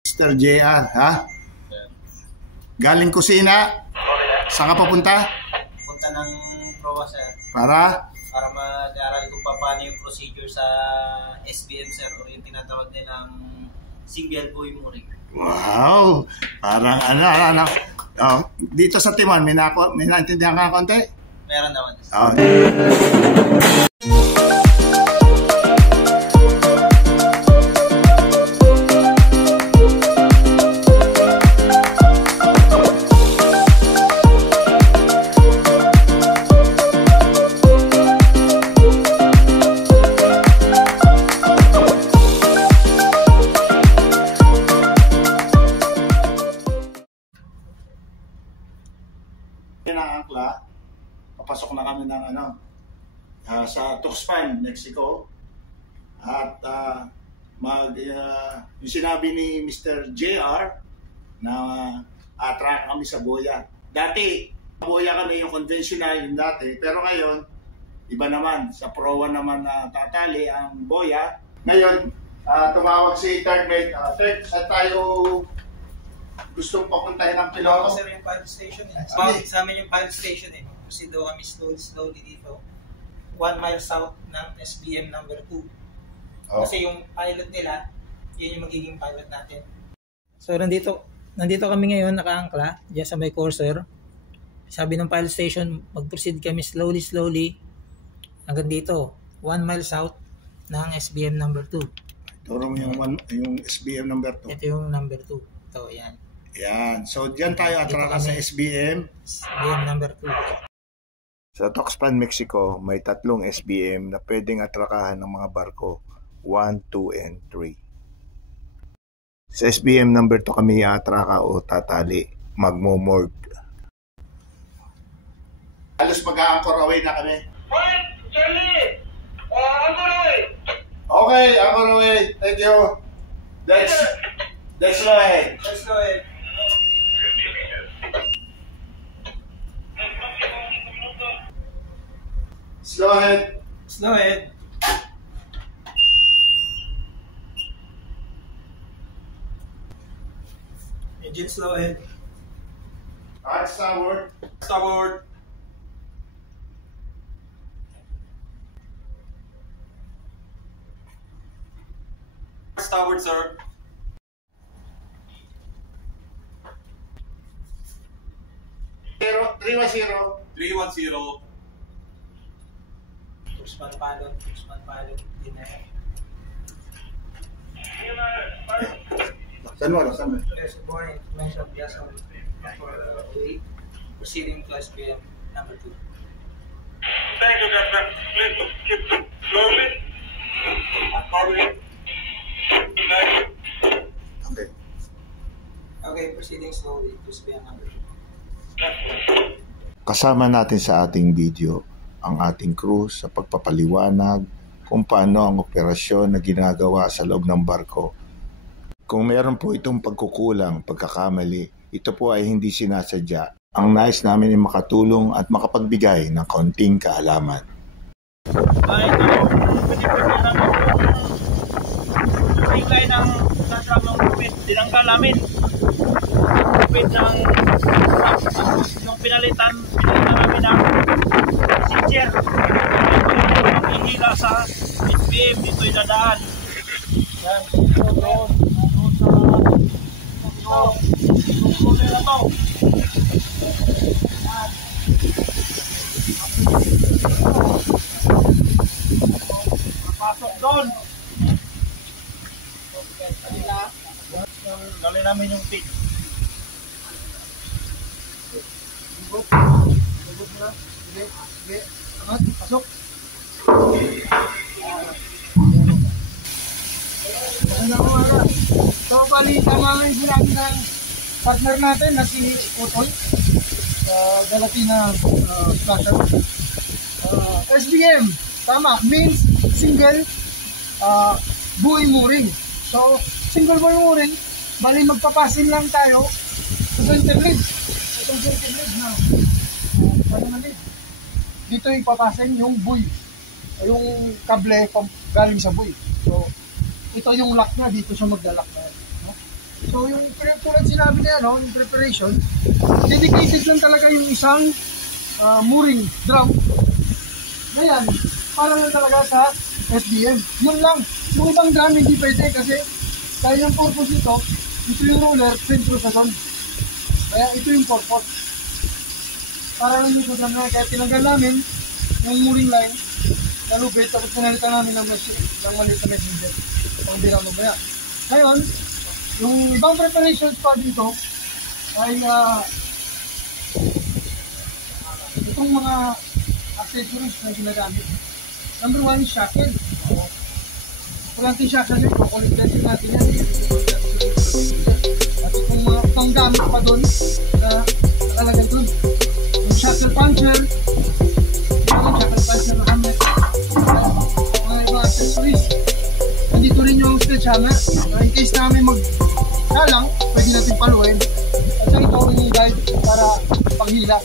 Mr. JR, ha? Galing kusina? Saan ka papunta? Punta ng proa, sir. Para mag-aral kung paano yung procedure sa SBM, sir, o yung tinatawag nilang single buoy mooring. Wow! Parang ano. Oh, dito sa Timon, may naintindihan ka konti? Meron naman. Oh. Angkla, papasok na kami ng sa Tuxpan, Mexico. At yung sinabi ni Mr. JR na attract kami sa boya. Dati, boya kami yung conventional yung dati, pero ngayon, iba naman. Sa proa naman na tatali ang boya. Ngayon, tumawag si third mate. Third, saan tayo gustong papuntahin ng piloto? Kasi yung pilot station sa amin yung pilot station Kasi daw kami slowly dito 1 mile south ng SBM number 2. Kasi yung pilot nila, yun yung magiging pilot natin. So nandito kami ngayon nakaangkla diyan sa may courser. Sabi ng pilot station, mag-proceed kami slowly hanggang dito 1 mile south ng SBM number 2. Turo mo yung SBM number 2. Ito yung number 2. Ito, yan. Yan. So, diyan tayo atraka sa SBM. SBM number 2. Sa Tuxpan, Mexico, may 3 SBM na pwedeng atrakahan ng mga barko. 1, 2, and 3. Sa SBM number 2 kami atraka o tatali. Magmo-moored. Halos mag-a-anchor away na kami. Right, Charlie! Anchor away! Okay, anchor away. Thank you. Let's go ahead. Let's go ahead. Slow ahead. Slow ahead. Engine slow ahead. Hard starboard. Starboard. Starboard, sir. Zero, 310. 310. Tuxpan pilot. Dinner. Laksan mo. There's a board information of gas on for 8. Proceeding to SBM number 2. Thank you, Captain. Please keep slowly. Okay, proceeding slowly to SBM number 2. Kasama natin sa ating video ang ating crew sa pagpapaliwanag kung paano ang operasyon na ginagawa sa loob ng barko. Kung meron po itong pagkukulang, pagkakamali, ito po ay hindi sinasadya. Ang nais namin ay makatulong at makapagbigay ng kaunting kaalaman. Tingay ng nasramang lupit, dinanggal namin. Lupit ng yung pinalitan namin ng passenger. Ihila sa SBM, dito idadaan. Yan, doon na to. Pasok doon. Dali namin yung pig. Pasok. So, bali, tama yung sinabi ng partner natin na si Otoy. Galatina Splatter. SBM, tama, means single buoy mooring. So, single buoy mooring, bali magpapasin lang tayo sa center lead. Itong center lead na dito ipapasin yung buoy, yung kable galing sa buoy. So, ito yung lock niya, dito siya maglalak na. No? So yung tulad sinabi niya, no, yung preparation, dedicated lang talaga yung isang mooring drum. Ngayon, para lang talaga sa SBM. Yun lang. Yung ibang drum hindi pwede kasi dahil yung purpose nito, ito yung roller, sentro sa son. Kaya ito yung purpose. Para lang yung drum na kaya tinanggal namin yung mooring line na lubid, tapos pinalitan namin ng maliit na messenger. Pang birang mabaya. Ngayon, yung ibang preparations pa dito ay itong mga accessories na ginagamit. Number 1 is shackle. Kung natin shackle yun, kukulit natin yan. At itong mga panggamit pa doon na nakalagay doon. Yung shackle puncher, na hammer, mga ibang accessories. Nandito rin yung sledgehammer. In case namin magsalang, pwede natin paluin. At ito yung guide para panghila.